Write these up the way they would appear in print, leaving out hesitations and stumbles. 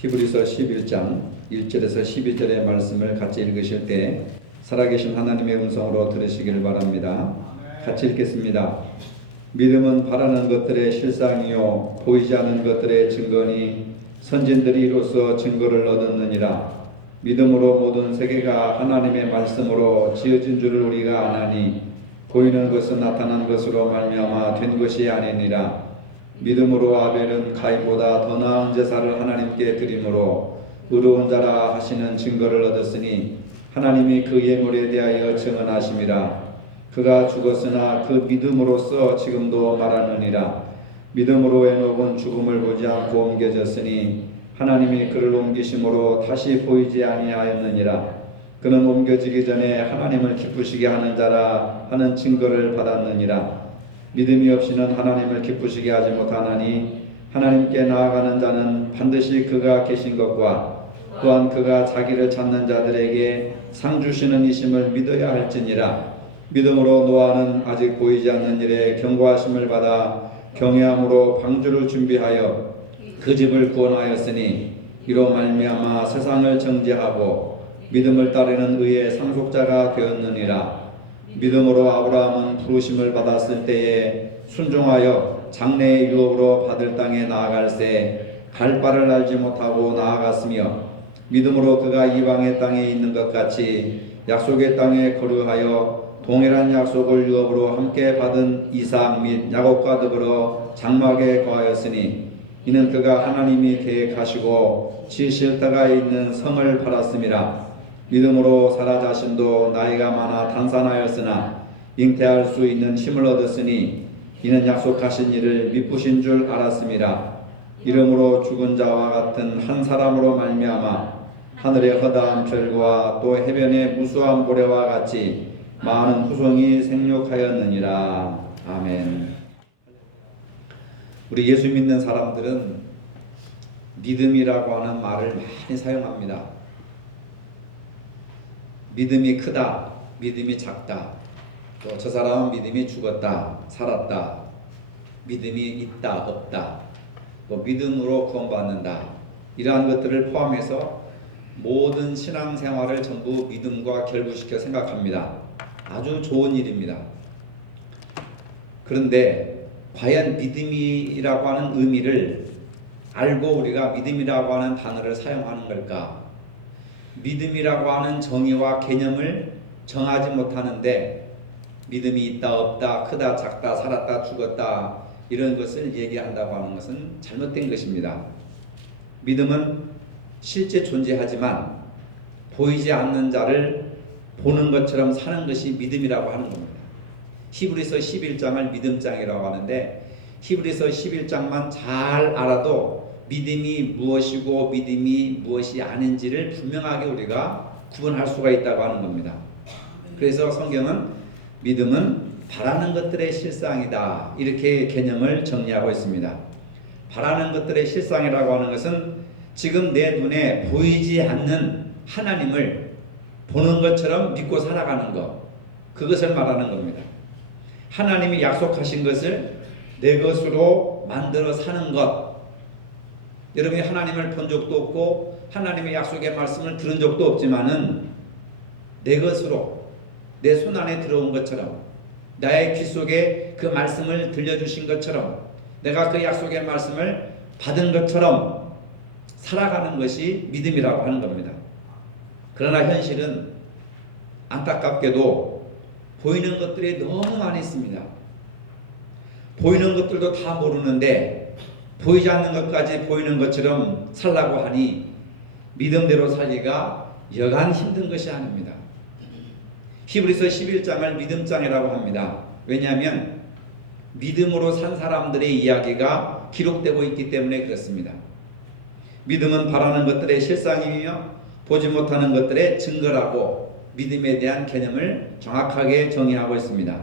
히브리서 11장 1절에서 12절의 말씀을 같이 읽으실 때 살아계신 하나님의 음성으로 들으시기를 바랍니다. 같이 읽겠습니다. 믿음은 바라는 것들의 실상이요 보이지 않는 것들의 증거니 선진들이 이로써 증거를 얻었느니라. 믿음으로 모든 세계가 하나님의 말씀으로 지어진 줄을 우리가 아나니 보이는 것은 나타난 것으로 말미암아 된 것이 아니니라. 믿음으로 아벨은 가인보다 더 나은 제사를 하나님께 드림으로 의로운 자라 하시는 증거를 얻었으니 하나님이 그 예물에 대하여 증언하심이라. 그가 죽었으나 그 믿음으로써 지금도 말하느니라. 믿음으로 에녹은 죽음을 보지 않고 옮겨졌으니 하나님이 그를 옮기심으로 다시 보이지 아니하였느니라. 그는 옮겨지기 전에 하나님을 기쁘시게 하는 자라 하는 증거를 받았느니라. 믿음이 없이는 하나님을 기쁘시게 하지 못하나니 하나님께 나아가는 자는 반드시 그가 계신 것과 또한 그가 자기를 찾는 자들에게 상 주시는 이심을 믿어야 할지니라. 믿음으로 노아는 아직 보이지 않는 일에 경고하심을 받아 경외함으로 방주를 준비하여 그 집을 구원하였으니 이로 말미암아 세상을 정죄하고 믿음을 따르는 의의 상속자가 되었느니라. 믿음으로 아브라함은 부르심을 받았을 때에 순종하여 장래의 유업으로 받을 땅에 나아갈새 갈 바를 알지 못하고 나아갔으며 믿음으로 그가 이방의 땅에 있는 것 같이 약속의 땅에 거류하여 동일한 약속을 유업으로 함께 받은 이삭 및 야곱과 더불어 장막에 거하였으니 이는 그가 하나님이 계획하시고 지으실 때가 있는 성을 팔았음이라. 믿음으로 사라 자신도 나이가 많아 단산하였으나 잉태할 수 있는 힘을 얻었으니 이는 약속하신 일을 미쁘신 줄 알았음이라. 이름으로 죽은 자와 같은 한 사람으로 말미암아 하늘의 허다한 별과 또 해변의 무수한 모래와 같이 많은 후손이 생육하였느니라. 아멘. 우리 예수 믿는 사람들은 믿음이라고 하는 말을 많이 사용합니다. 믿음이 크다, 믿음이 작다, 또 저 사람은 믿음이 죽었다, 살았다, 믿음이 있다, 없다, 또 믿음으로 구원받는다. 이러한 것들을 포함해서 모든 신앙생활을 전부 믿음과 결부시켜 생각합니다. 아주 좋은 일입니다. 그런데 과연 믿음이라고 하는 의미를 알고 우리가 믿음이라고 하는 단어를 사용하는 걸까? 믿음이라고 하는 정의와 개념을 정하지 못하는데 믿음이 있다 없다 크다 작다 살았다 죽었다 이런 것을 얘기한다고 하는 것은 잘못된 것입니다. 믿음은 실제 존재하지만 보이지 않는 자를 보는 것처럼 사는 것이 믿음이라고 하는 겁니다. 히브리서 11장을 믿음장이라고 하는데 히브리서 11장만 잘 알아도 믿음이 무엇이고 믿음이 무엇이 아닌지를 분명하게 우리가 구분할 수가 있다고 하는 겁니다. 그래서 성경은 믿음은 바라는 것들의 실상이다 이렇게 개념을 정리하고 있습니다. 바라는 것들의 실상이라고 하는 것은 지금 내 눈에 보이지 않는 하나님을 보는 것처럼 믿고 살아가는 것, 그것을 말하는 겁니다. 하나님이 약속하신 것을 내 것으로 만들어 사는 것. 여러분이 하나님을 본 적도 없고 하나님의 약속의 말씀을 들은 적도 없지만은 내 것으로 내 손 안에 들어온 것처럼 나의 귀 속에 그 말씀을 들려주신 것처럼 내가 그 약속의 말씀을 받은 것처럼 살아가는 것이 믿음이라고 하는 겁니다. 그러나 현실은 안타깝게도 보이는 것들이 너무 많이 있습니다. 보이는 것들도 다 모르는데 보이지 않는 것까지 보이는 것처럼 살라고 하니 믿음대로 살기가 여간 힘든 것이 아닙니다. 히브리서 11장을 믿음장이라고 합니다. 왜냐하면 믿음으로 산 사람들의 이야기가 기록되고 있기 때문에 그렇습니다. 믿음은 바라는 것들의 실상이며 보지 못하는 것들의 증거라고 믿음에 대한 개념을 정확하게 정의하고 있습니다.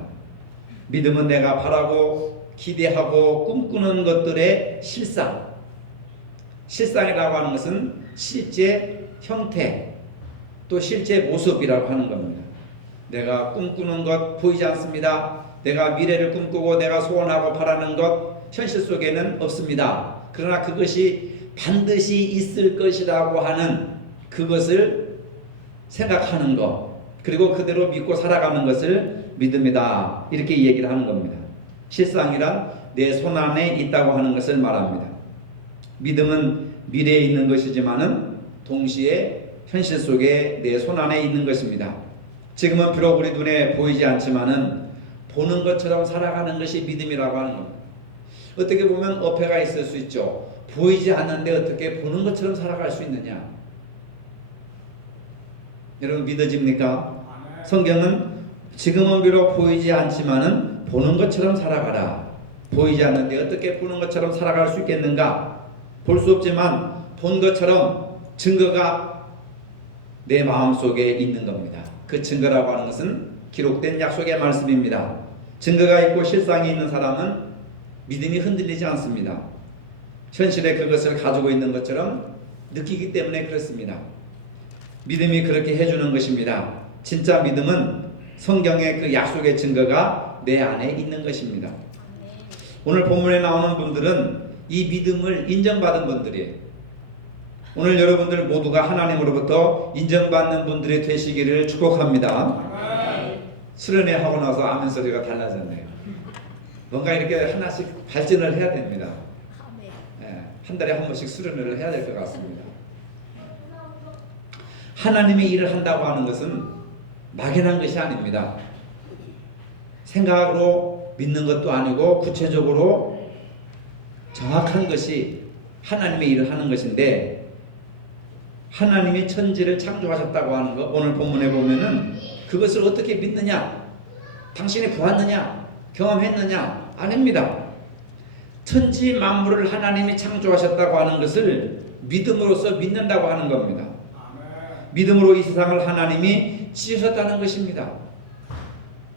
믿음은 내가 바라고 기대하고 꿈꾸는 것들의 실상. 실상이라고 하는 것은 실제 형태 또 실제 모습이라고 하는 겁니다. 내가 꿈꾸는 것 보이지 않습니다. 내가 미래를 꿈꾸고 내가 소원하고 바라는 것 현실 속에는 없습니다. 그러나 그것이 반드시 있을 것이라고 하는 그것을 생각하는 것, 그리고 그대로 믿고 살아가는 것을 믿음이다, 이렇게 얘기를 하는 겁니다. 실상이란 내 손안에 있다고 하는 것을 말합니다. 믿음은 미래에 있는 것이지만은 동시에 현실 속에 내 손안에 있는 것입니다. 지금은 비록 우리 눈에 보이지 않지만은 보는 것처럼 살아가는 것이 믿음이라고 하는 겁니다. 어떻게 보면 어폐가 있을 수 있죠. 보이지 않는데 어떻게 보는 것처럼 살아갈 수 있느냐? 여러분 믿어집니까? 성경은 지금은 비록 보이지 않지만은 보는 것처럼 살아가라. 보이지 않는데 어떻게 보는 것처럼 살아갈 수 있겠는가? 볼 수 없지만 본 것처럼 증거가 내 마음속에 있는 겁니다. 그 증거라고 하는 것은 기록된 약속의 말씀입니다. 증거가 있고 실상이 있는 사람은 믿음이 흔들리지 않습니다. 현실에 그것을 가지고 있는 것처럼 느끼기 때문에 그렇습니다. 믿음이 그렇게 해주는 것입니다. 진짜 믿음은 성경의 그 약속의 증거가 내 안에 있는 것입니다. 오늘 본문에 나오는 분들은 이 믿음을 인정받은 분들이에요. 오늘 여러분들 모두가 하나님으로부터 인정받는 분들이 되시기를 축복합니다. 수련회 하고 나서 아멘 소리가 달라졌네요. 뭔가 이렇게 하나씩 발전을 해야 됩니다. 한 달에 한 번씩 수련회를 해야 될 것 같습니다. 하나님의 일을 한다고 하는 것은 막연한 것이 아닙니다. 생각으로 믿는 것도 아니고 구체적으로 정확한 것이 하나님의 일을 하는 것인데, 하나님이 천지를 창조하셨다고 하는 것, 오늘 본문에 보면은 그것을 어떻게 믿느냐? 당신이 보았느냐? 경험했느냐? 아닙니다. 천지 만물을 하나님이 창조하셨다고 하는 것을 믿음으로써 믿는다고 하는 겁니다. 믿음으로 이 세상을 하나님이 지으셨다는 것입니다.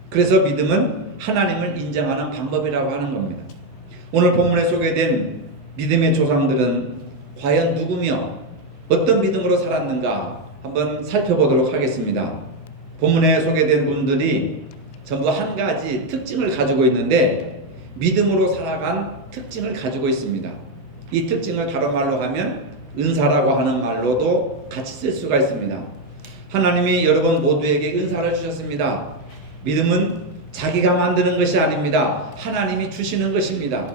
그래서 믿음은 하나님을 인정하는 방법이라고 하는 겁니다. 오늘 본문에 소개된 믿음의 조상들은 과연 누구며 어떤 믿음으로 살았는가 한번 살펴보도록 하겠습니다. 본문에 소개된 분들이 전부 한 가지 특징을 가지고 있는데 믿음으로 살아간 특징을 가지고 있습니다. 이 특징을 다른 말로 하면 은사라고 하는 말로도 같이 쓸 수가 있습니다. 하나님이 여러분 모두에게 은사를 주셨습니다. 믿음은 자기가 만드는 것이 아닙니다. 하나님이 주시는 것입니다.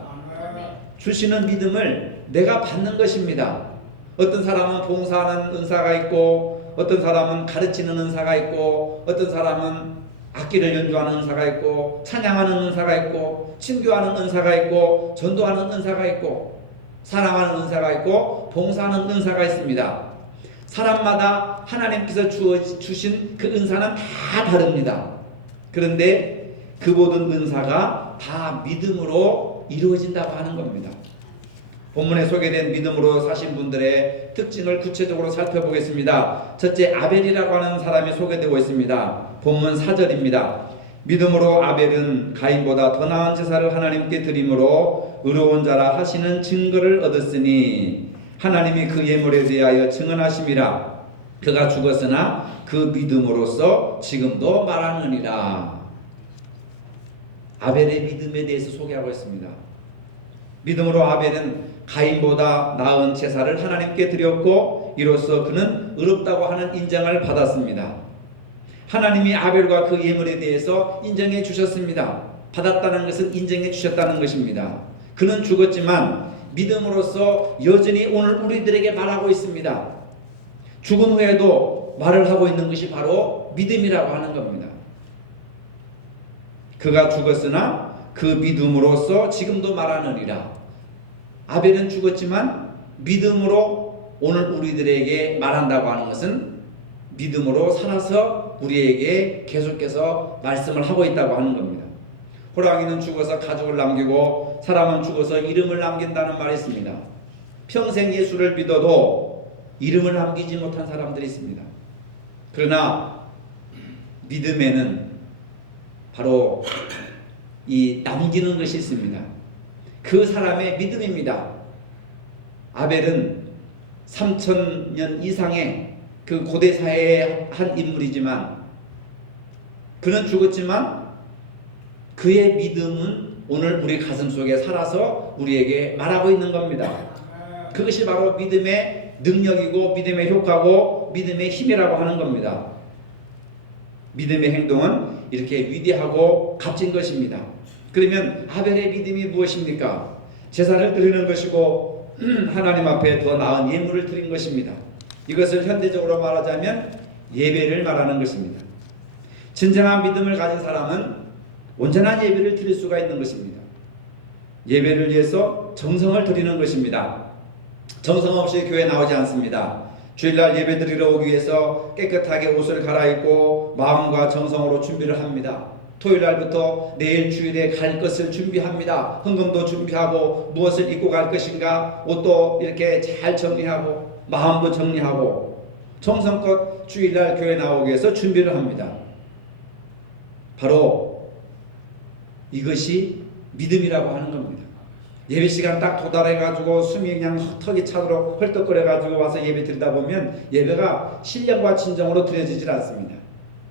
주시는 믿음을 내가 받는 것입니다. 어떤 사람은 봉사하는 은사가 있고, 어떤 사람은 가르치는 은사가 있고, 어떤 사람은 악기를 연주하는 은사가 있고, 찬양하는 은사가 있고, 친교하는 은사가 있고, 전도하는 은사가 있고, 사랑하는 은사가 있고, 봉사하는 은사가 있습니다. 사람마다 하나님께서 주신 그 은사는 다 다릅니다. 그런데 그 모든 은사가 다 믿음으로 이루어진다고 하는 겁니다. 본문에 소개된 믿음으로 사신 분들의 특징을 구체적으로 살펴보겠습니다. 첫째, 아벨이라고 하는 사람이 소개되고 있습니다. 본문 4절입니다. 믿음으로 아벨은 가인보다 더 나은 제사를 하나님께 드림으로 의로운 자라 하시는 증거를 얻었으니 하나님이 그 예물에 대하여 증언하심이라. 그가 죽었으나 그 믿음으로써 지금도 말하느니라. 아벨의 믿음에 대해서 소개하고 있습니다. 믿음으로 아벨은 가인보다 나은 제사를 하나님께 드렸고 이로써 그는 의롭다고 하는 인정을 받았습니다. 하나님이 아벨과 그 예물에 대해서 인정해 주셨습니다. 받았다는 것은 인정해 주셨다는 것입니다. 그는 죽었지만 믿음으로써 여전히 오늘 우리들에게 말하고 있습니다. 죽은 후에도 말을 하고 있는 것이 바로 믿음이라고 하는 겁니다. 그가 죽었으나 그 믿음으로써 지금도 말하느니라. 아벨은 죽었지만 믿음으로 오늘 우리들에게 말한다고 하는 것은 믿음으로 살아서 우리에게 계속해서 말씀을 하고 있다고 하는 겁니다. 호랑이는 죽어서 가족을 남기고 사람은 죽어서 이름을 남긴다는 말이 있습니다. 평생 예수를 믿어도 이름을 남기지 못한 사람들이 있습니다. 그러나 믿음에는 바로 이 남기는 것이 있습니다. 그 사람의 믿음입니다. 아벨은 3000년 이상의 그 고대 사회의 한 인물이지만 그는 죽었지만 그의 믿음은 오늘 우리 가슴 속에 살아서 우리에게 말하고 있는 겁니다. 그것이 바로 믿음의 능력이고 믿음의 효과고 믿음의 힘이라고 하는 겁니다. 믿음의 행동은 이렇게 위대하고 값진 것입니다. 그러면 아벨의 믿음이 무엇입니까? 제사를 드리는 것이고 하나님 앞에 더 나은 예물을 드린 것입니다. 이것을 현대적으로 말하자면 예배를 말하는 것입니다. 진정한 믿음을 가진 사람은 온전한 예배를 드릴 수가 있는 것입니다. 예배를 위해서 정성을 드리는 것입니다. 정성 없이 교회에 나오지 않습니다. 주일날 예배 드리러 오기 위해서 깨끗하게 옷을 갈아입고 마음과 정성으로 준비를 합니다. 토요일날부터 내일 주일에 갈 것을 준비합니다. 헌금도 준비하고 무엇을 입고 갈 것인가 옷도 이렇게 잘 정리하고 마음도 정리하고 정성껏 주일날 교회 나오기 위해서 준비를 합니다. 바로 이것이 믿음이라고 하는 겁니다. 예배 시간 딱 도달해가지고 숨이 그냥 턱이 차도록 헐떡거려가지고 와서 예배 드리다 보면 예배가 신령과 진정으로 드려지질 않습니다.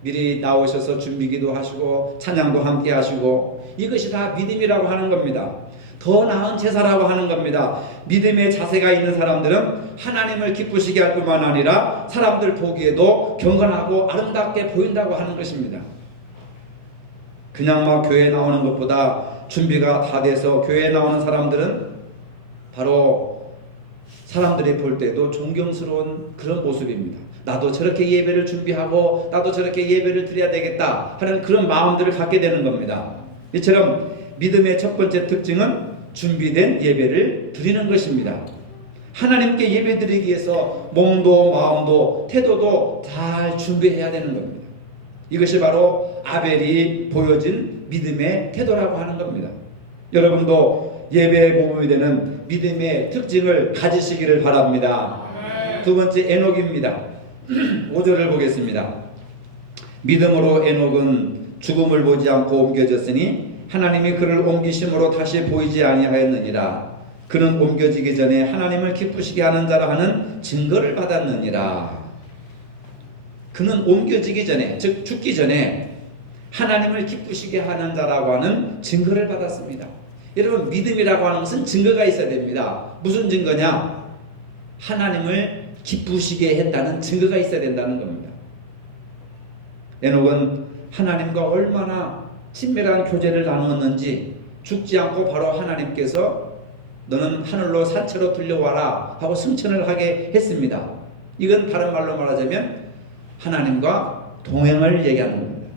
미리 나오셔서 준비기도 하시고 찬양도 함께 하시고 이것이 다 믿음이라고 하는 겁니다. 더 나은 제사라고 하는 겁니다. 믿음의 자세가 있는 사람들은 하나님을 기쁘시게 할 뿐만 아니라 사람들 보기에도 경건하고 아름답게 보인다고 하는 것입니다. 그냥 막 교회에 나오는 것보다 준비가 다 돼서 교회에 나오는 사람들은 바로 사람들이 볼 때도 존경스러운 그런 모습입니다. 나도 저렇게 예배를 준비하고 나도 저렇게 예배를 드려야 되겠다 하는 그런 마음들을 갖게 되는 겁니다. 이처럼 믿음의 첫 번째 특징은 준비된 예배를 드리는 것입니다. 하나님께 예배 드리기 위해서 몸도 마음도 태도도 잘 준비해야 되는 겁니다. 이것이 바로 아벨이 보여진 믿음의 태도라고 하는 겁니다. 여러분도 예배의 모범이 되는 믿음의 특징을 가지시기를 바랍니다. 두 번째 에녹입니다. 5절을 보겠습니다. 믿음으로 에녹은 죽음을 보지 않고 옮겨졌으니 하나님이 그를 옮기심으로 다시 보이지 아니하였느니라. 그는 옮겨지기 전에 하나님을 기쁘시게 하는 자라 하는 증거를 받았느니라. 그는 옮겨지기 전에, 즉 죽기 전에 하나님을 기쁘시게 하는 자라고 하는 증거를 받았습니다. 여러분, 믿음이라고 하는 것은 증거가 있어야 됩니다. 무슨 증거냐? 하나님을 기쁘시게 했다는 증거가 있어야 된다는 겁니다. 에녹은 하나님과 얼마나 친밀한 교제를 나누었는지 죽지 않고 바로 하나님께서 너는 하늘로 산채로 들려와라 하고 승천을 하게 했습니다. 이건 다른 말로 말하자면 하나님과 동행을 얘기하는 겁니다.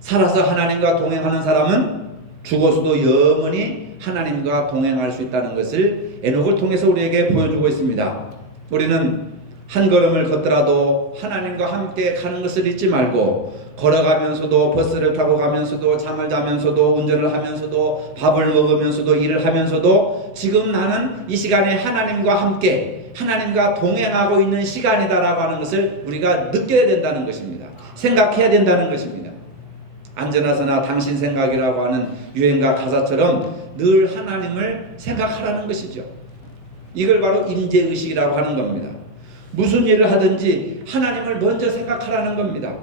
살아서 하나님과 동행하는 사람은 죽어서도 영원히 하나님과 동행할 수 있다는 것을 에녹을 통해서 우리에게 보여주고 있습니다. 우리는 한 걸음을 걷더라도 하나님과 함께 가는 것을 잊지 말고 걸어가면서도 버스를 타고 가면서도 잠을 자면서도 운전을 하면서도 밥을 먹으면서도 일을 하면서도 지금 나는 이 시간에 하나님과 함께 하나님과 동행하고 있는 시간이다라고 하는 것을 우리가 느껴야 된다는 것입니다. 생각해야 된다는 것입니다. 안전하서나 당신 생각이라고 하는 유행가 가사처럼 늘 하나님을 생각하라는 것이죠. 이걸 바로 임재의식이라고 하는 겁니다. 무슨 일을 하든지 하나님을 먼저 생각하라는 겁니다.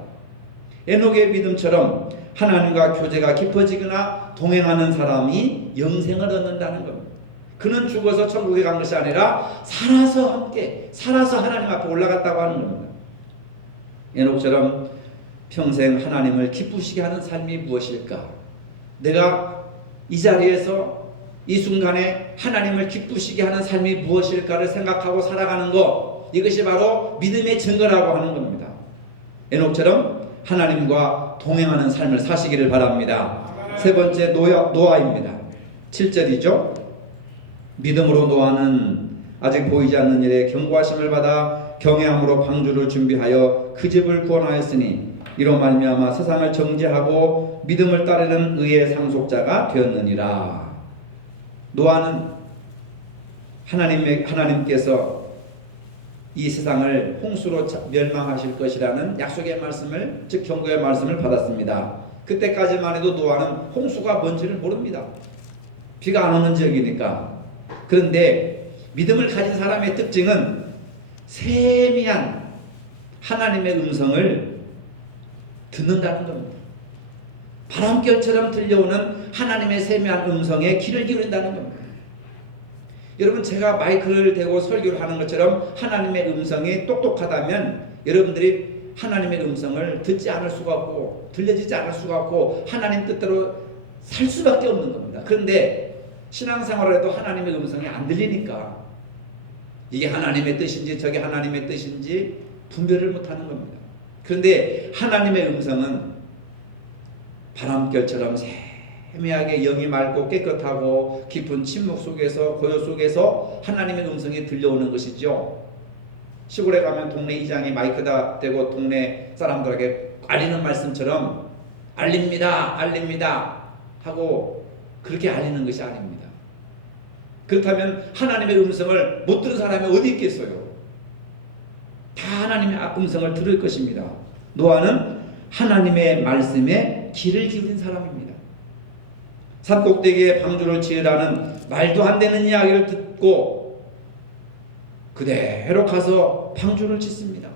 에녹의 믿음처럼 하나님과 교제가 깊어지거나 동행하는 사람이 영생을 얻는다는 겁니다. 그는 죽어서 천국에 간 것이 아니라 살아서 함께 살아서 하나님 앞에 올라갔다고 하는 겁니다. 에녹처럼 평생 하나님을 기쁘시게 하는 삶이 무엇일까? 내가 이 자리에서 이 순간에 하나님을 기쁘시게 하는 삶이 무엇일까를 생각하고 살아가는 것, 이것이 바로 믿음의 증거라고 하는 겁니다. 에녹처럼 하나님과 동행하는 삶을 사시기를 바랍니다. 세 번째 노아입니다. 7절이죠. 믿음으로 노아는 아직 보이지 않는 일에 경고하심을 받아 경외함으로 방주를 준비하여 그 집을 구원하였으니 이로 말미암아 세상을 정죄하고 믿음을 따르는 의의 상속자가 되었느니라. 노아는 하나님께서 이 세상을 홍수로 멸망하실 것이라는 약속의 말씀을, 즉 경고의 말씀을 받았습니다. 그때까지만 해도 노아는 홍수가 뭔지를 모릅니다. 비가 안 오는 지역이니까. 그런데 믿음을 가진 사람의 특징은 세미한 하나님의 음성을 듣는다는 겁니다. 바람결처럼 들려오는 하나님의 세미한 음성에 귀를 기울인다는 겁니다. 여러분 제가 마이크를 대고 설교를 하는 것처럼 하나님의 음성이 똑똑하다면 여러분들이 하나님의 음성을 듣지 않을 수가 없고 들려지지 않을 수가 없고 하나님 뜻대로 살 수밖에 없는 겁니다. 그런데 신앙생활을 해도 하나님의 음성이 안 들리니까 이게 하나님의 뜻인지 저게 하나님의 뜻인지 분별을 못하는 겁니다. 그런데 하나님의 음성은 바람결처럼 세미하게 영이 맑고 깨끗하고 깊은 침묵 속에서 고요 속에서 하나님의 음성이 들려오는 것이죠. 시골에 가면 동네 이장이 마이크다 대고 동네 사람들에게 알리는 말씀처럼 알립니다 알립니다 하고 그렇게 알리는 것이 아닙니다. 그렇다면 하나님의 음성을 못 들은 사람이 어디 있겠어요? 다 하나님의 음성을 들을 것입니다. 노아는 하나님의 말씀에 귀를 기울인 사람입니다. 산꼭대기에 방주를 지으라는 말도 안 되는 이야기를 듣고 그대로 가서 방주를 짓습니다.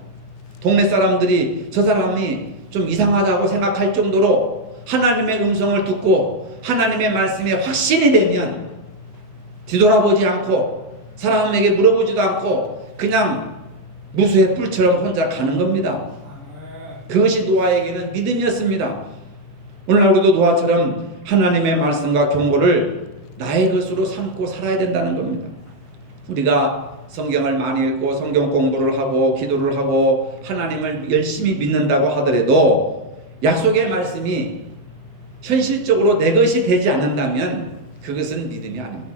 동네 사람들이 저 사람이 좀 이상하다고 생각할 정도로 하나님의 음성을 듣고 하나님의 말씀에 확신이 되면 뒤돌아보지 않고 사람에게 물어보지도 않고 그냥 무수의 뿔처럼 혼자 가는 겁니다. 그것이 노아에게는 믿음이었습니다. 오늘날 우리도 노아처럼 하나님의 말씀과 경고를 나의 것으로 삼고 살아야 된다는 겁니다. 우리가 성경을 많이 읽고 성경 공부를 하고 기도를 하고 하나님을 열심히 믿는다고 하더라도 약속의 말씀이 현실적으로 내 것이 되지 않는다면 그것은 믿음이 아닙니다.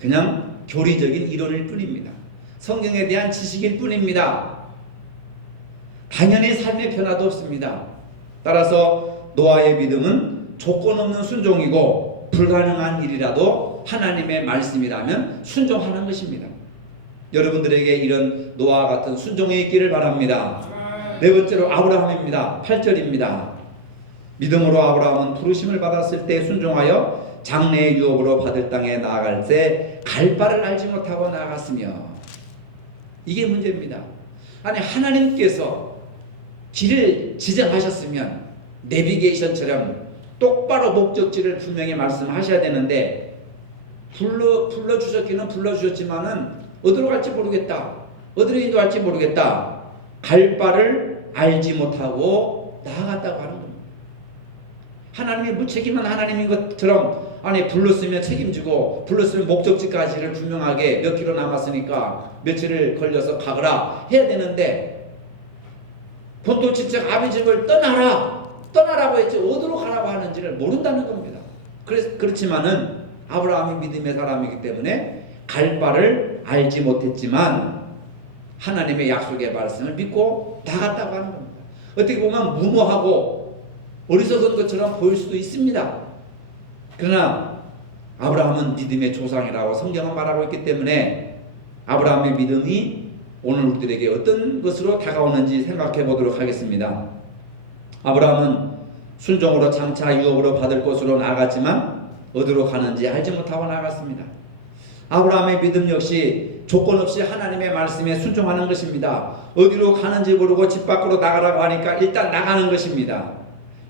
그냥 교리적인 이론일 뿐입니다. 성경에 대한 지식일 뿐입니다. 당연히 삶의 변화도 없습니다. 따라서 노아의 믿음은 조건 없는 순종이고 불가능한 일이라도 하나님의 말씀이라면 순종하는 것입니다. 여러분들에게 이런 노아와 같은 순종이 있기를 바랍니다. 네 번째로 아브라함입니다. 8절입니다. 믿음으로 아브라함은 부르심을 받았을 때 순종하여 장래의 유업으로 받을 땅에 나아갈 때 갈 바를 알지 못하고 나아갔으며 이게 문제입니다. 아니 하나님께서 길을 지정하셨으면 내비게이션처럼 똑바로 목적지를 분명히 말씀하셔야 되는데 불러주셨기는 불러주셨지만은 어디로 갈지 모르겠다. 어디로 인도할지 모르겠다. 갈 바를 알지 못하고 나아갔다고 하는 겁니다. 하나님이 무책임한 하나님인 것처럼 아니 불렀으면 책임지고 불렀으면 목적지까지를 분명하게 몇 킬로 남았으니까 며칠을 걸려서 가거라 해야 되는데 본토 친척 아비 집을 떠나라고 했지 어디로 가라고 하는지를 모른다는 겁니다. 그렇지만은 아브라함이 믿음의 사람이기 때문에 갈 바를 알지 못했지만 하나님의 약속의 말씀을 믿고 나갔다고 하는 겁니다. 어떻게 보면 무모하고 어리석은 것처럼 보일 수도 있습니다. 그러나 아브라함은 믿음의 조상이라고 성경은 말하고 있기 때문에 아브라함의 믿음이 오늘 우리들에게 어떤 것으로 다가오는지 생각해 보도록 하겠습니다. 아브라함은 순종으로 장차 유업으로 받을 곳으로 나아갔지만 어디로 가는지 알지 못하고 나아갔습니다. 아브라함의 믿음 역시 조건 없이 하나님의 말씀에 순종하는 것입니다. 어디로 가는지 모르고 집 밖으로 나가라고 하니까 일단 나가는 것입니다.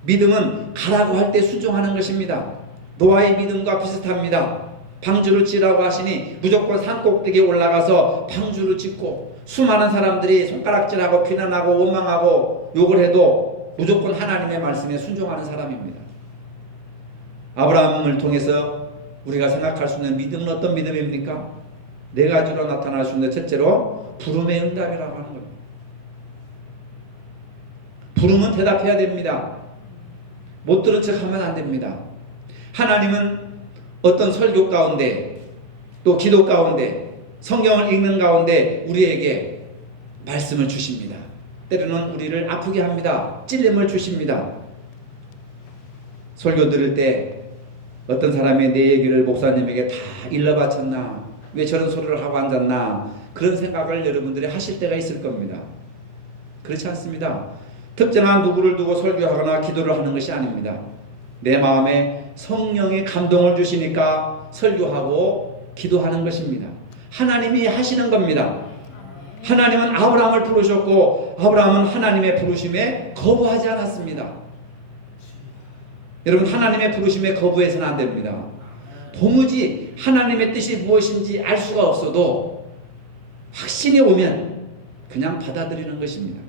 믿음은 가라고 할 때 순종하는 것입니다. 노아의 믿음과 비슷합니다. 방주를 지으라고 하시니 무조건 산꼭대기에 올라가서 방주를 짓고 수많은 사람들이 손가락질하고 비난하고 원망하고 욕을 해도 무조건 하나님의 말씀에 순종하는 사람입니다. 아브라함을 통해서 우리가 생각할 수 있는 믿음은 어떤 믿음입니까? 네 가지로 나타날 수 있는데 첫째로 부름의 응답이라고 하는 겁니다. 부르면 대답해야 됩니다. 못 들은 척하면 안 됩니다. 하나님은 어떤 설교 가운데 또 기도 가운데 성경을 읽는 가운데 우리에게 말씀을 주십니다. 때로는 우리를 아프게 합니다. 찔림을 주십니다. 설교 들을 때 어떤 사람이 내 얘기를 목사님에게 다 일러 바쳤나? 왜 저런 소리를 하고 앉았나? 그런 생각을 여러분들이 하실 때가 있을 겁니다. 그렇지 않습니다. 특정한 누구를 두고 설교하거나 기도를 하는 것이 아닙니다. 내 마음에 성령의 감동을 주시니까 설교하고 기도하는 것입니다. 하나님이 하시는 겁니다. 하나님은 아브라함을 부르셨고 아브라함은 하나님의 부르심에 거부하지 않았습니다. 여러분 하나님의 부르심에 거부해서는 안 됩니다. 도무지 하나님의 뜻이 무엇인지 알 수가 없어도 확신이 오면 그냥 받아들이는 것입니다.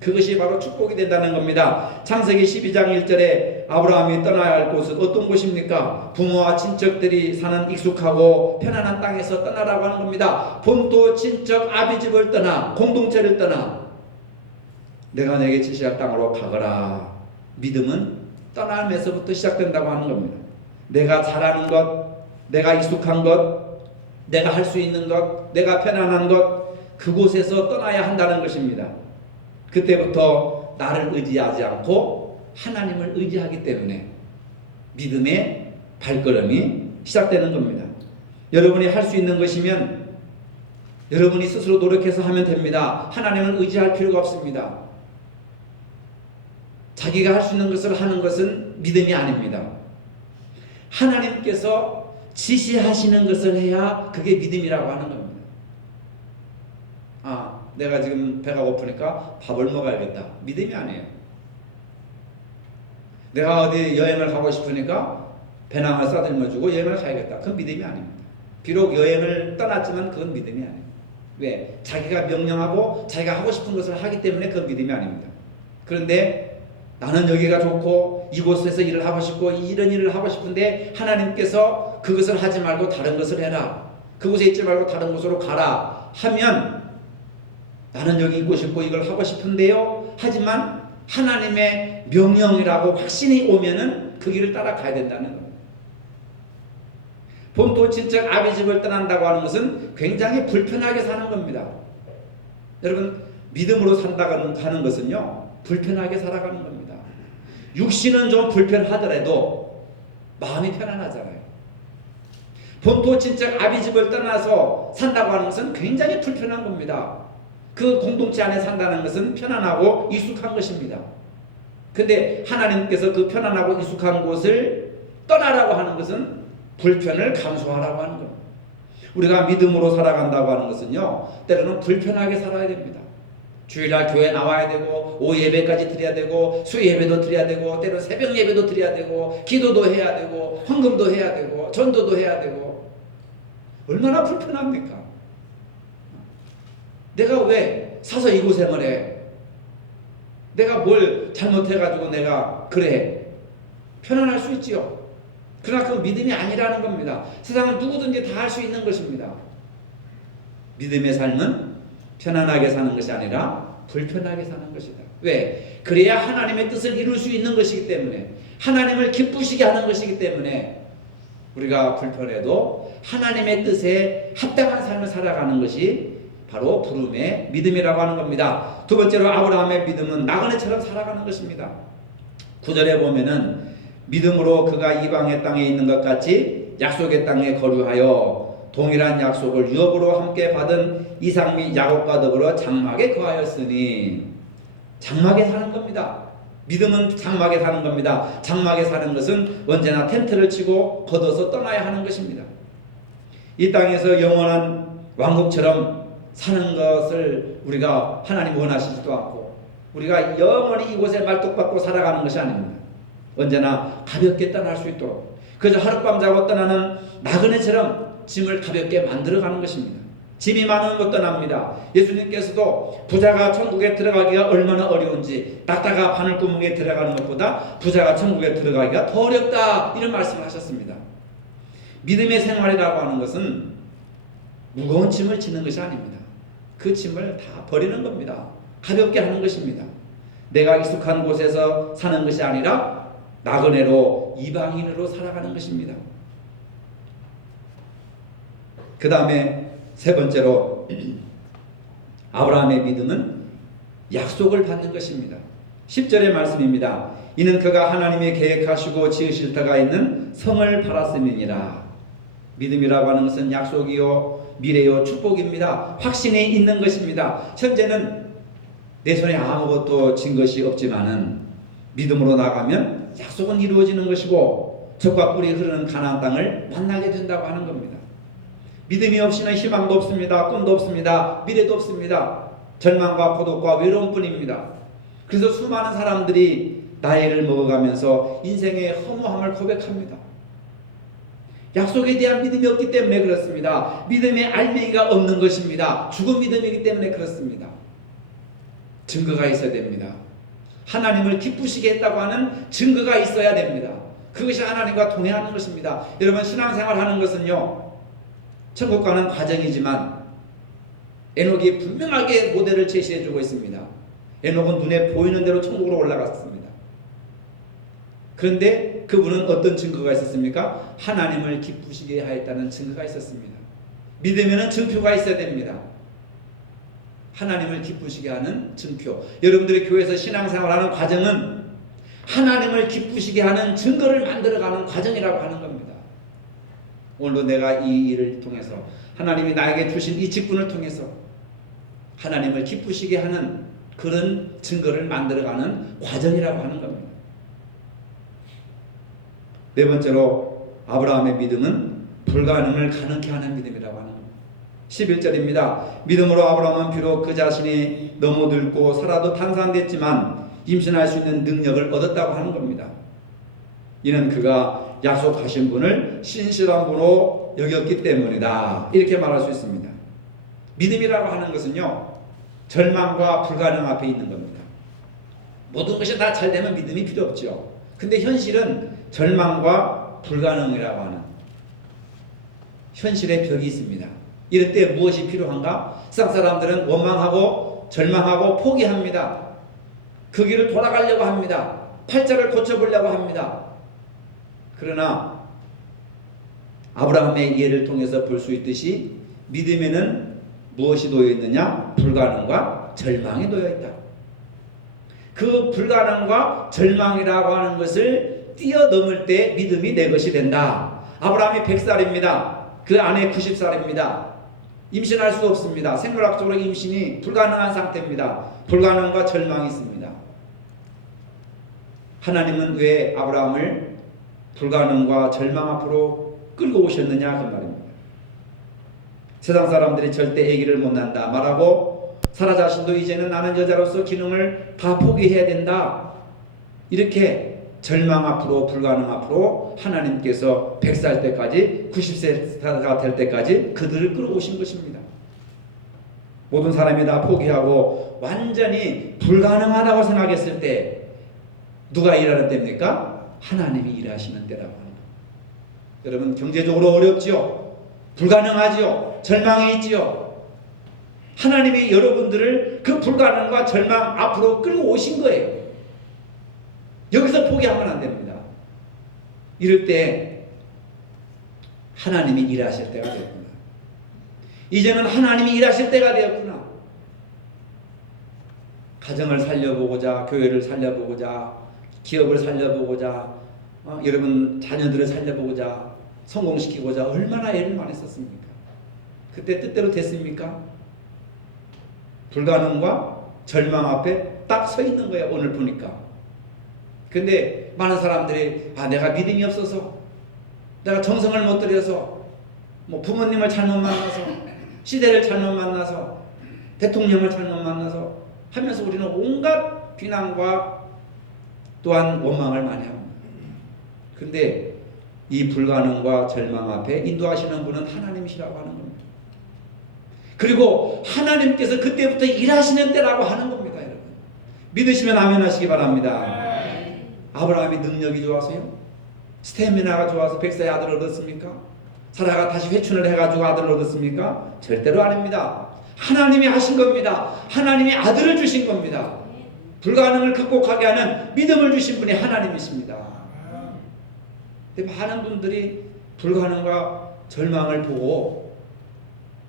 그것이 바로 축복이 된다는 겁니다. 창세기 12장 1절에 아브라함이 떠나야 할 곳은 어떤 곳입니까? 부모와 친척들이 사는 익숙하고 편안한 땅에서 떠나라고 하는 겁니다. 본토 친척 아비집을 떠나, 공동체를 떠나 내가 내게 지시할 땅으로 가거라. 믿음은 떠남에서부터 시작된다고 하는 겁니다. 내가 잘하는 것, 내가 익숙한 것, 내가 할 수 있는 것, 내가 편안한 것, 그곳에서 떠나야 한다는 것입니다. 그때부터 나를 의지하지 않고 하나님을 의지하기 때문에 믿음의 발걸음이 시작되는 겁니다. 여러분이 할 수 있는 것이면 여러분이 스스로 노력해서 하면 됩니다. 하나님을 의지할 필요가 없습니다. 자기가 할 수 있는 것을 하는 것은 믿음이 아닙니다. 하나님께서 지시하시는 것을 해야 그게 믿음이라고 하는 겁니다. 내가 지금 배가 고프니까 밥을 먹어야겠다. 믿음이 아니에요. 내가 어디 여행을 가고 싶으니까 배낭을 싸들며주고 여행을 가야겠다. 그건 믿음이 아닙니다. 비록 여행을 떠났지만 그건 믿음이 아닙니다. 왜? 자기가 명령하고 자기가 하고 싶은 것을 하기 때문에 그건 믿음이 아닙니다. 그런데 나는 여기가 좋고 이곳에서 일을 하고 싶고 이런 일을 하고 싶은데 하나님께서 그것을 하지 말고 다른 것을 해라. 그곳에 있지 말고 다른 곳으로 가라 하면 나는 여기 있고 싶고 이걸 하고 싶은데요. 하지만 하나님의 명령이라고 확신이 오면은 그 길을 따라가야 된다는 겁니다. 본토 친척 아비집을 떠난다고 하는 것은 굉장히 불편하게 사는 겁니다. 여러분, 믿음으로 산다고 하는 것은요, 불편하게 살아가는 겁니다. 육신은 좀 불편하더라도 마음이 편안하잖아요. 본토 친척 아비집을 떠나서 산다고 하는 것은 굉장히 불편한 겁니다. 그 공동체 안에 산다는 것은 편안하고 익숙한 것입니다. 근데 하나님께서 그 편안하고 익숙한 곳을 떠나라고 하는 것은 불편을 감수하라고 하는 겁니다. 우리가 믿음으로 살아간다고 하는 것은요, 때로는 불편하게 살아야 됩니다. 주일날 교회 나와야 되고 오후 예배까지 드려야 되고 수 예배도 드려야 되고 때로 새벽 예배도 드려야 되고 기도도 해야 되고 헌금도 해야 되고 전도도 해야 되고 얼마나 불편합니까? 내가 왜 사서 이 고생을 해? 내가 뭘 잘못해가지고 내가 그래? 편안할 수 있지요. 그러나 그 믿음이 아니라는 겁니다. 세상은 누구든지 다 할 수 있는 것입니다. 믿음의 삶은 편안하게 사는 것이 아니라 불편하게 사는 것이다. 왜? 그래야 하나님의 뜻을 이룰 수 있는 것이기 때문에, 하나님을 기쁘시게 하는 것이기 때문에 우리가 불편해도 하나님의 뜻에 합당한 삶을 살아가는 것이 바로 부름의 믿음이라고 하는 겁니다. 두 번째로 아브라함의 믿음은 나그네처럼 살아가는 것입니다. 9절에 보면은 믿음으로 그가 이방의 땅에 있는 것 같이 약속의 땅에 거류하여 동일한 약속을 유업으로 함께 받은 이삭 및 야곱과 더불어 장막에 거하였으니, 장막에 사는 겁니다. 믿음은 장막에 사는 겁니다. 장막에 사는 것은 언제나 텐트를 치고 걷어서 떠나야 하는 것입니다. 이 땅에서 영원한 왕국처럼 사는 것을 우리가 하나님 원하시지도 않고 우리가 영원히 이곳에 말뚝박고 살아가는 것이 아닙니다. 언제나 가볍게 떠날 수 있도록, 그저 하룻밤 자고 떠나는 나그네처럼 짐을 가볍게 만들어가는 것입니다. 짐이 많으면 못 떠납니다. 예수님께서도 부자가 천국에 들어가기가 얼마나 어려운지, 낙타가 바늘구멍에 들어가는 것보다 부자가 천국에 들어가기가 더 어렵다, 이런 말씀을 하셨습니다. 믿음의 생활이라고 하는 것은 무거운 짐을 지는 것이 아닙니다. 그 짐을 다 버리는 겁니다. 가볍게 하는 것입니다. 내가 익숙한 곳에서 사는 것이 아니라 나그네로, 이방인으로 살아가는 것입니다. 그 다음에 세 번째로 아브라함의 믿음은 약속을 받는 것입니다. 10절의 말씀입니다. 이는 그가 하나님이 계획하시고 지으실 터가 있는 성을 바랐음이니라. 믿음이라고 하는 것은 약속이요, 미래요, 축복입니다. 확신이 있는 것입니다. 현재는 내 손에 아무것도 진 것이 없지만은 믿음으로 나가면 약속은 이루어지는 것이고 젖과 꿀이 흐르는 가나안 땅을 만나게 된다고 하는 겁니다. 믿음이 없이는 희망도 없습니다. 꿈도 없습니다. 미래도 없습니다. 절망과 고독과 외로움뿐입니다. 그래서 수많은 사람들이 나이를 먹어가면서 인생의 허무함을 고백합니다. 약속에 대한 믿음이 없기 때문에 그렇습니다. 믿음의 알맹이가 없는 것입니다. 죽은 믿음이기 때문에 그렇습니다. 증거가 있어야 됩니다. 하나님을 기쁘시게 했다고 하는 증거가 있어야 됩니다. 그것이 하나님과 동행하는 것입니다. 여러분, 신앙생활 하는 것은요, 천국 가는 과정이지만 에녹이 분명하게 모델을 제시해 주고 있습니다. 에녹은 눈에 보이는 대로 천국으로 올라갔습니다. 그런데 그분은 어떤 증거가 있었습니까? 하나님을 기쁘시게 하였다는 증거가 있었습니다. 믿으면 증표가 있어야 됩니다. 하나님을 기쁘시게 하는 증표. 여러분들이 교회에서 신앙생활하는 과정은 하나님을 기쁘시게 하는 증거를 만들어가는 과정이라고 하는 겁니다. 오늘도 내가 이 일을 통해서 하나님이 나에게 주신 이 직분을 통해서 하나님을 기쁘시게 하는 그런 증거를 만들어가는 과정이라고 하는 겁니다. 네 번째로 아브라함의 믿음은 불가능을 가능케 하는 믿음이라고 하는 겁니다. 11절입니다. 믿음으로 아브라함은 비록 그 자신이 너무 늙고 살아도 탄산됐지만 임신할 수 있는 능력을 얻었다고 하는 겁니다. 이는 그가 약속하신 분을 신실한 분으로 여겼기 때문이다. 이렇게 말할 수 있습니다. 믿음이라고 하는 것은요, 절망과 불가능 앞에 있는 겁니다. 모든 것이 다 잘 되면 믿음이 필요 없죠. 근데 현실은 절망과 불가능이라고 하는 현실의 벽이 있습니다. 이럴 때 무엇이 필요한가? 세상 사람들은 원망하고 절망하고 포기합니다. 그 길을 돌아가려고 합니다. 팔자를 고쳐보려고 합니다. 그러나 아브라함의 예를 통해서 볼 수 있듯이 믿음에는 무엇이 놓여 있느냐? 불가능과 절망이 놓여 있다. 그 불가능과 절망이라고 하는 것을 뛰어넘을 때 믿음이 내 것이 된다. 아브라함이 100살입니다. 그 아내 90살입니다. 임신할 수 없습니다. 생물학적으로 임신이 불가능한 상태입니다. 불가능과 절망이 있습니다. 하나님은 왜 아브라함을 불가능과 절망 앞으로 끌고 오셨느냐 그 말입니다. 세상 사람들이 절대 아기를 못 낳는다 말하고 사라 자신도 이제는 나는 여자로서 기능을 다 포기해야 된다. 이렇게 절망 앞으로 불가능 앞으로 하나님께서 100살 때까지 90세가 될 때까지 그들을 끌어오신 것입니다. 모든 사람이 다 포기하고 완전히 불가능하다고 생각했을 때 누가 일하는 때입니까? 하나님이 일하시는 때라고 합니다. 여러분, 경제적으로 어렵지요? 불가능하지요? 절망이 있지요? 하나님이 여러분들을 그 불가능과 절망 앞으로 끌고 오신 거예요. 여기서 포기하면 안 됩니다. 이럴 때 하나님이 일하실 때가 되었구나. 이제는 하나님이 일하실 때가 되었구나. 가정을 살려보고자, 교회를 살려보고자, 기업을 살려보고자, 여러분 자녀들을 살려보고자, 성공시키고자 얼마나 애를 많이 썼습니까? 그때 뜻대로 됐습니까? 불가능과 절망 앞에 딱 서 있는 거예요. 오늘 보니까. 근데 많은 사람들이 내가 믿음이 없어서, 내가 정성을 못 들여서, 뭐 부모님을 잘못 만나서, 시대를 잘못 만나서, 대통령을 잘못 만나서 하면서 우리는 온갖 비난과 또한 원망을 많이 합니다. 근데 이 불가능과 절망 앞에 인도하시는 분은 하나님이시라고 하는 겁니다. 그리고 하나님께서 그때부터 일하시는 때라고 하는 겁니다. 여러분, 믿으시면 아멘 하시기 바랍니다. 아브라함이 능력이 좋아서요? 스태미나가 좋아서 100세의 아들을 얻었습니까? 사라가 다시 회춘을 해가지고 아들을 얻었습니까? 절대로 아닙니다. 하나님이 하신 겁니다. 하나님이 아들을 주신 겁니다. 불가능을 극복하게 하는 믿음을 주신 분이 하나님이십니다. 근데 많은 분들이 불가능과 절망을 보고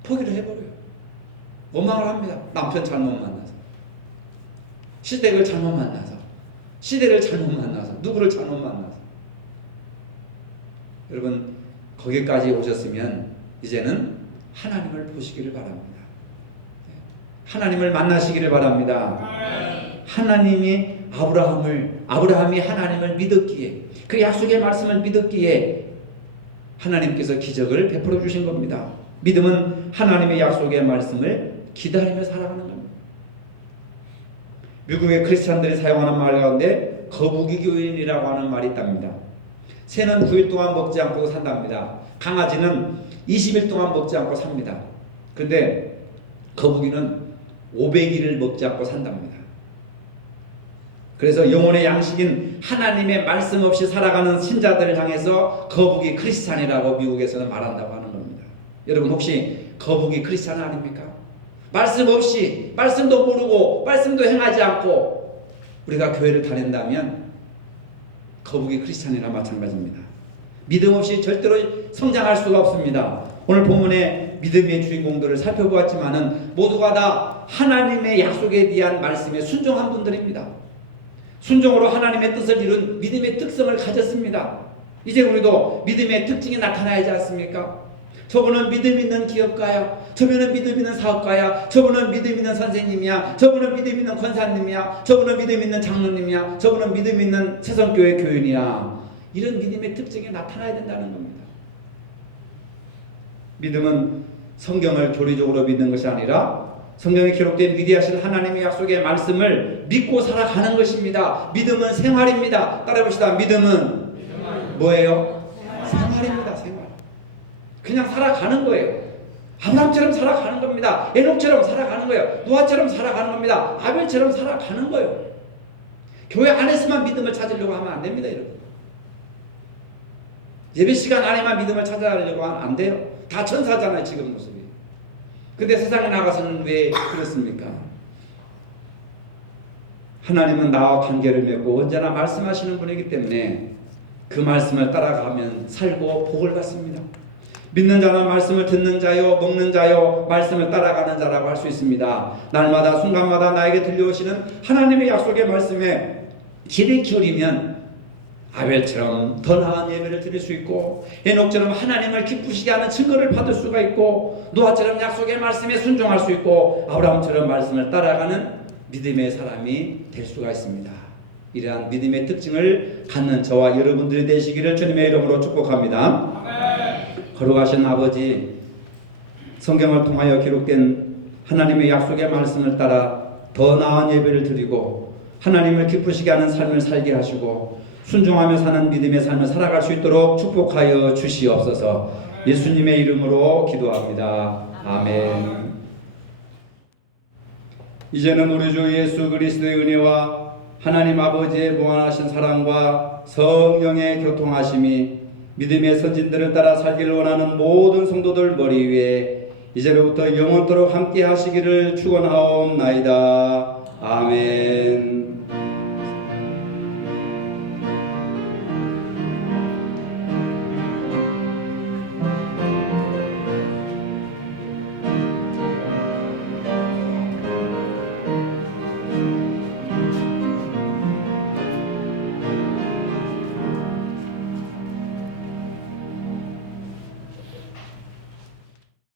포기를 해버려요. 원망을 합니다. 남편 잘못 만나서, 시댁을 잘못 만나서, 시대를 잘못 만나서, 누구를 잘못 만나서. 여러분, 거기까지 오셨으면 이제는 하나님을 보시기를 바랍니다. 하나님을 만나시기를 바랍니다. 하나님이 아브라함이 하나님을 믿었기에, 그 약속의 말씀을 믿었기에 하나님께서 기적을 베풀어 주신 겁니다. 믿음은 하나님의 약속의 말씀을 기다리며 살아가는 겁니다. 미국의 크리스찬들이 사용하는 말 가운데 거북이 교인이라고 하는 말이 있답니다. 새는 9일 동안 먹지 않고 산답니다. 강아지는 20일 동안 먹지 않고 삽니다. 그런데 거북이는 500일을 먹지 않고 산답니다. 그래서 영혼의 양식인 하나님의 말씀 없이 살아가는 신자들을 향해서 거북이 크리스찬이라고 미국에서는 말한다고 하는 겁니다. 여러분 혹시 거북이 크리스찬 아닙니까? 말씀 없이, 말씀도 모르고 말씀도 행하지 않고 우리가 교회를 다닌다면 거북이 크리스찬이나 마찬가지입니다. 믿음 없이 절대로 성장할 수가 없습니다. 오늘 본문의 믿음의 주인공들을 살펴보았지만은 모두가 다 하나님의 약속에 대한 말씀에 순종한 분들입니다. 순종으로 하나님의 뜻을 이룬 믿음의 특성을 가졌습니다. 이제 우리도 믿음의 특징이 나타나야지 않습니까? 저분은 믿음 있는 기업가야, 저분은 믿음 있는 사업가야, 저분은 믿음 있는 선생님이야, 저분은 믿음 있는 권사님이야, 저분은 믿음 있는 장로님이야, 저분은 믿음 있는 새성교회 교인이야. 이런 믿음의 특징이 나타나야 된다는 겁니다. 믿음은 성경을 교리적으로 믿는 것이 아니라 성경에 기록된 위대하신 하나님의 약속의 말씀을 믿고 살아가는 것입니다. 믿음은 생활입니다. 따라해봅시다. 믿음은 뭐예요? 생활입니다. 생활. 그냥 살아가는 거예요. 아브라함처럼 살아가는 겁니다. 에녹처럼 살아가는 거예요. 노아처럼 살아가는 겁니다. 아벨처럼 살아가는 거예요. 교회 안에서만 믿음을 찾으려고 하면 안 됩니다. 여러분. 예배 시간 안에만 믿음을 찾아가려고 하면 안 돼요. 다 천사잖아요. 지금 모습이. 근데 세상에 나가서는 왜 그렇습니까? 하나님은 나와 관계를 맺고 언제나 말씀하시는 분이기 때문에 그 말씀을 따라가면 살고 복을 받습니다. 믿는 자는 말씀을 듣는 자요, 먹는 자요, 말씀을 따라가는 자라고 할 수 있습니다. 날마다 순간마다 나에게 들려오시는 하나님의 약속의 말씀에 귀를 기울이면 아벨처럼 더 나은 예배를 드릴 수 있고, 에녹처럼 하나님을 기쁘시게 하는 증거를 받을 수가 있고, 노아처럼 약속의 말씀에 순종할 수 있고, 아브라함처럼 말씀을 따라가는 믿음의 사람이 될 수가 있습니다. 이러한 믿음의 특징을 갖는 저와 여러분들이 되시기를 주님의 이름으로 축복합니다. 거룩하신 아버지, 성경을 통하여 기록된 하나님의 약속의 말씀을 따라 더 나은 예배를 드리고 하나님을 기쁘시게 하는 삶을 살게 하시고 순종하며 사는 믿음의 삶을 살아갈 수 있도록 축복하여 주시옵소서. 예수님의 이름으로 기도합니다. 아멘. 이제는 우리 주 예수 그리스도의 은혜와 하나님 아버지의 무한하신 사랑과 성령의 교통하심이 믿음의 선진들을 따라 살기를 원하는 모든 성도들 머리 위에 이제로부터 영원토록 함께 하시기를 축원하옵나이다. 아멘.